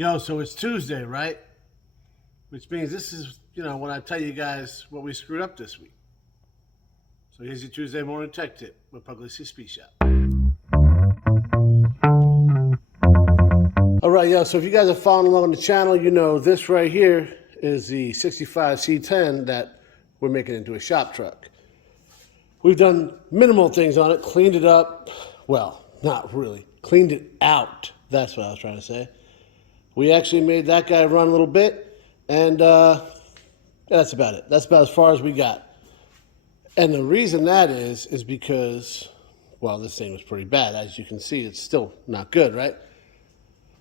Yo, so it's Tuesday, right? Which means this is, when I tell you guys what we screwed up this week. So here's your Tuesday morning tech tip with Pugliese Speed Shop. All right, yo, so if you guys are following along on the channel, you know this right here is the 65 C10 that we're making into a shop truck. We've done minimal things on it, cleaned it up. Well, not really. Cleaned it out. That's what I was trying to say. We actually made that guy run a little bit, and that's about it. That's about as far as we got. And the reason that is because, well, this thing was pretty bad. As you can see, it's still not good, right?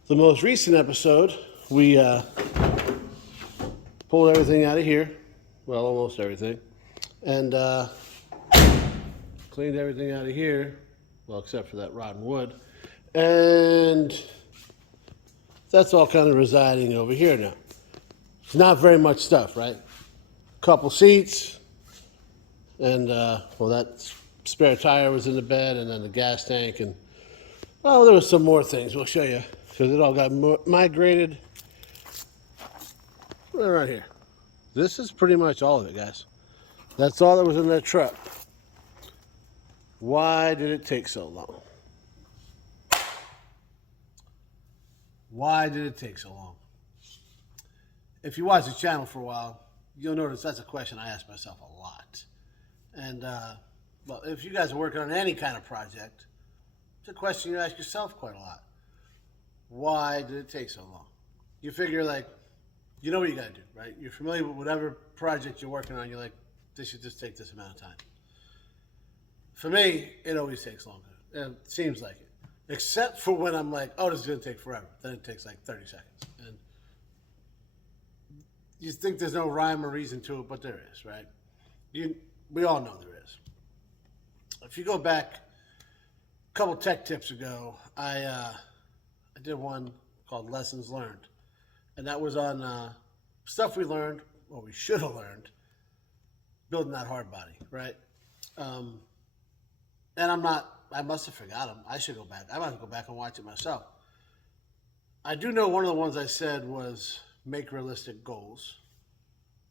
The most recent episode, we pulled everything out of here. Well, almost everything. And cleaned everything out of here. Well, except for that rotten wood. And that's all kind of residing over here now. It's not very much stuff, right? Couple seats, and well, that spare tire was in the bed, and then the gas tank, and well, there was some more things. We'll show you because it all got migrated right here. This is pretty much all of it, guys. That's all that was in that truck. Why did it take so long? Why did it take so long? If you watch the channel for a while, you'll notice that's a question I ask myself a lot. And, well, if you guys are working on any kind of project, it's a question you ask yourself quite a lot. Why did it take so long? You figure, like, you know what you got to do, right? You're familiar with whatever project you're working on. You're like, this should just take this amount of time. For me, it always takes longer. It seems like it. Except for when I'm like, oh, this is going to take forever. Then it takes like 30 seconds. And you think there's no rhyme or reason to it, but there is, right? We all know there is. If you go back a couple tech tips ago, I did one called Lessons Learned. And that was on stuff we learned, or we should have learned, building that hard body, right? And I must have forgot them. I should go back. I might have to go back and watch it myself. I do know one of the ones I said was make realistic goals.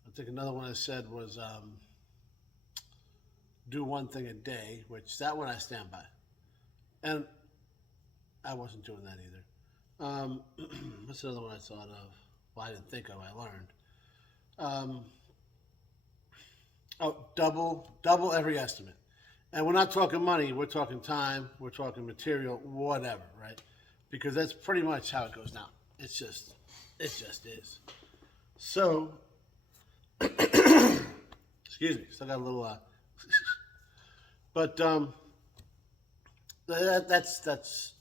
I think another one I said was do one thing a day, which that one I stand by. And I wasn't doing that either. What's another one I thought of? Well, I didn't think of, I learned. Double every estimate. And we're not talking money, we're talking time, we're talking material, whatever, right? Because that's pretty much how it goes down. It just is. So, excuse me, still got a little, but that's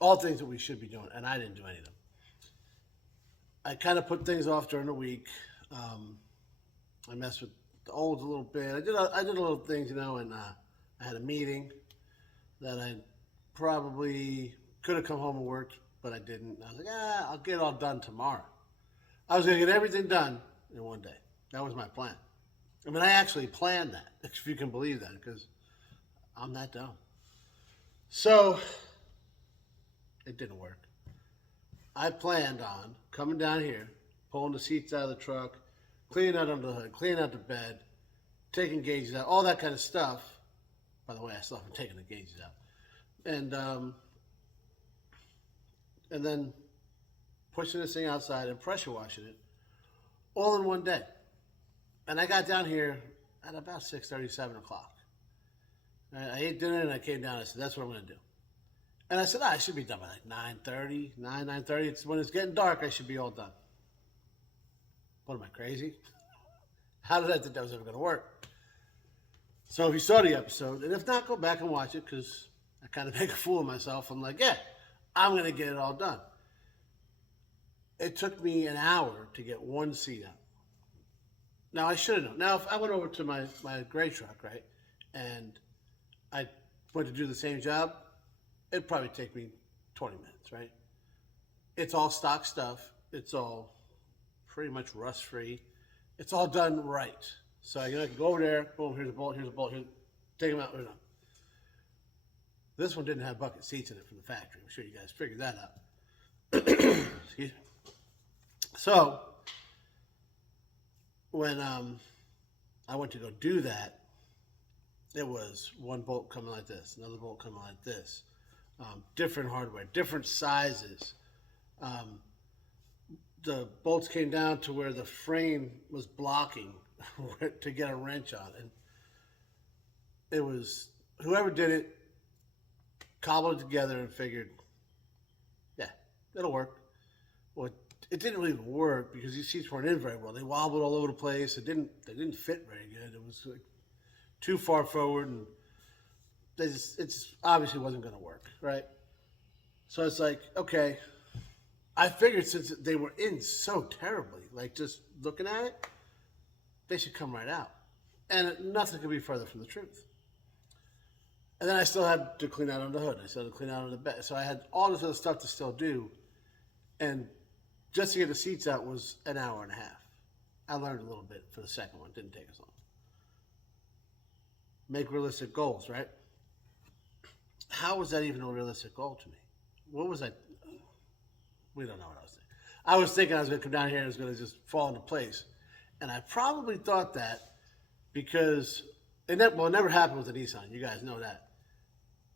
all things that we should be doing, and I didn't do any of them. I kind of put things off during the week. I messed with the olds a little bit. I did a little things, and I had a meeting that I probably could have come home and worked, but I didn't. I was like, I'll get it all done tomorrow. I was going to get everything done in one day. That was my plan. I mean, I actually planned that, if you can believe that, because I'm that dumb. So, it didn't work. I planned on coming down here, pulling the seats out of the truck, cleaning out under the hood, cleaning out the bed, taking gauges out, all that kind of stuff. By the way, I still haven't taken the gauges out. And then pushing this thing outside and pressure washing it all in one day. And I got down here at about 6:30, 7 o'clock. I ate dinner and I came down and I said, that's what I'm going to do. And I said, I should be done by like 9:30, 9:30. It's when it's getting dark, I should be all done. What am I, crazy? How did I think that was ever going to work? So if you saw the episode, and if not, go back and watch it, because I kind of make a fool of myself. I'm like, yeah, I'm going to get it all done. It took me an hour to get one seat out. Now, I should have known. Now, if I went over to my gray truck, right, and I went to do the same job, it'd probably take me 20 minutes, right? It's all stock stuff. It's all pretty much rust-free. It's all done right. So I can go over there, boom, here's a bolt, take them out, we're done. This one didn't have bucket seats in it from the factory. I'm sure you guys figured that out. Excuse me. So when I went to go do that, it was one bolt coming like this, another bolt coming like this, different hardware, different sizes. Um, the bolts came down to where the frame was blocking to get a wrench on, and it was whoever did it cobbled it together and figured, yeah, it'll work. Well, it didn't really work because these seats weren't in very well. They wobbled all over the place. They didn't fit very good. It was like too far forward, and it just obviously wasn't going to work, right? So it's like, okay, I figured since they were in so terribly, like just looking at it, they should come right out. And nothing could be further from the truth. And then I still had to clean out on the hood. I still had to clean out on the bed. So I had all this other stuff to still do. And just to get the seats out was an hour and a half. I learned a little bit for the second one. It didn't take as long. Make realistic goals, right? How was that even a realistic goal to me? What was I? We don't know what I was thinking. I was thinking I was going to come down here and it was going to just fall into place. And I probably thought that because, it never happened with the Nissan. You guys know that.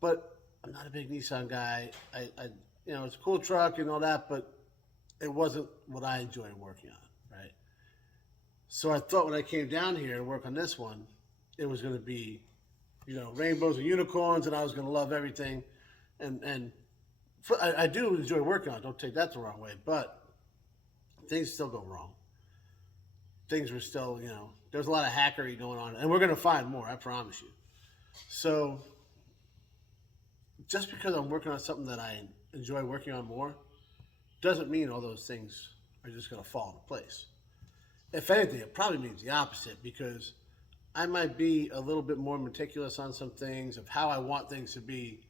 But I'm not a big Nissan guy. It's a cool truck and all that, but it wasn't what I enjoyed working on, right? So I thought when I came down here to work on this one, it was going to be, rainbows and unicorns, and I was going to love everything. And I do enjoy working on it. Don't take that the wrong way, but things still go wrong. Things were still, there's a lot of hackery going on, and we're going to find more, I promise you. So just because I'm working on something that I enjoy working on more doesn't mean all those things are just going to fall into place. If anything, it probably means the opposite, because I might be a little bit more meticulous on some things of how I want things to be.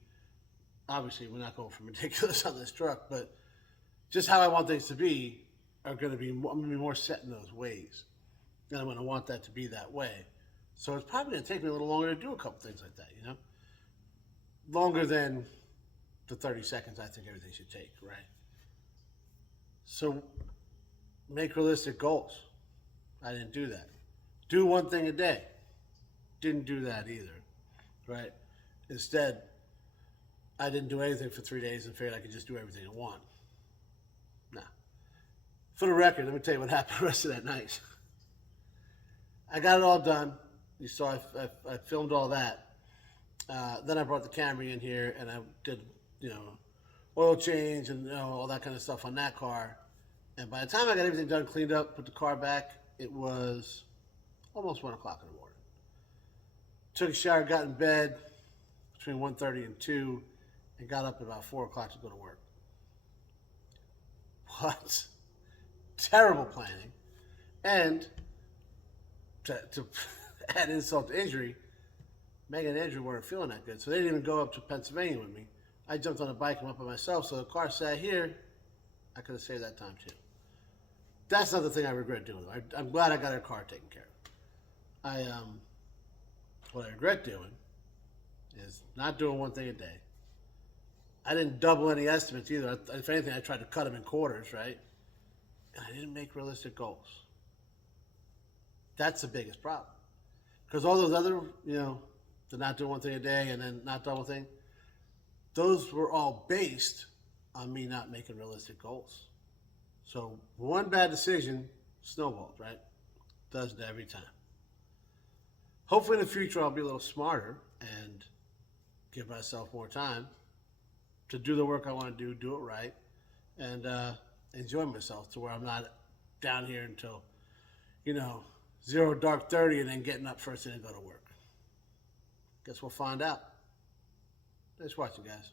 Obviously, we're not going for meticulous on this truck, but just how I want things to be I'm going to be more set in those ways. And I'm going to want that to be that way. So it's probably going to take me a little longer to do a couple things like that, Longer than the 30 seconds I think everything should take, right? So make realistic goals. I didn't do that. Do one thing a day. Didn't do that either, right? Instead, I didn't do anything for 3 days and figured I could just do everything in one. Nah. For the record, let me tell you what happened the rest of that night. I got it all done. You saw I filmed all that. Then I brought the Camry in here and I did, oil change and all that kind of stuff on that car. And by the time I got everything done, cleaned up, put the car back, it was almost 1 o'clock in the morning. Took a shower, got in bed between 1:30 and 2, and got up at about 4 o'clock to go to work. What? Terrible planning. And to add insult to injury, Megan and Andrew weren't feeling that good, so they didn't even go up to Pennsylvania with me. I jumped on a bike and went by myself, so the car sat here. I could have saved that time too. That's not the thing I regret doing. I'm glad I got her car taken care of. What I regret doing is not doing one thing a day. I didn't double any estimates either. If anything, I tried to cut them in quarters, right? And I didn't make realistic goals. That's the biggest problem. Because all those other, the not doing one thing a day and then not double thing, those were all based on me not making realistic goals. So one bad decision snowballs, right? Does it every time. Hopefully in the future I'll be a little smarter and give myself more time to do the work I want to do it right, and enjoy myself to where I'm not down here until, 0 dark 30 and then getting up first thing to go to work. Guess we'll find out. Thanks for watching, guys.